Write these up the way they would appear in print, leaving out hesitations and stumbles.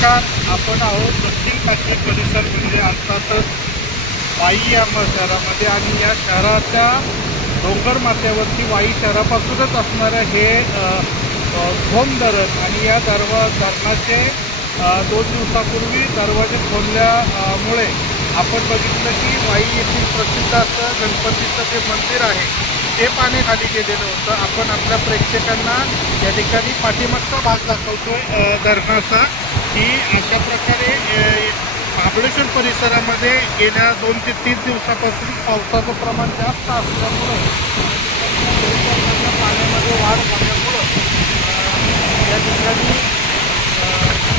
नमस्कार. आपण आहोत दक्षिण काशी परिसर म्हणजे अर्थातच वाई या शहरामध्ये आणि या शहराच्या डोंगर माथ्यावरती वाई शहरापासूनच असणारं हे धोम धरण आणि या धरणाचे 2 दिवसापूर्वी दरवाजे खोलल्यामुळे आपण बघितलं की वाई येथील प्रसिद्ध असं गणपतीचं जे मंदिर आहे ते पाण्याखाली गेलेलं होतं. आपण आपल्या प्रेक्षकांना या ठिकाणी पाठीमागचा भाग दाखवतोय धरणाचा की अशा प्रकारे महाबळेश्वर परिसरामध्ये गेल्या 2 ते 3 दिवसापासून पावसाचं प्रमाण जास्त असल्यामुळं पाण्यामध्ये वाढ झाल्यामुळं या ठिकाणी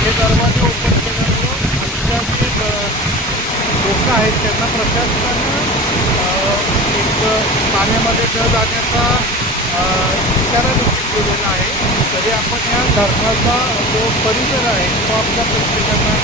हे दरवाजे ओपन केल्यामुळं आमच्या जे लोक आहेत त्यांना प्रशासनानं एक पाण्यामध्ये न जाण्याचा इशारा देखील दिलेला आहे. तरी आपण या धरणाचा जो परिसर आहे तो आपल्या प्रेक्षकांना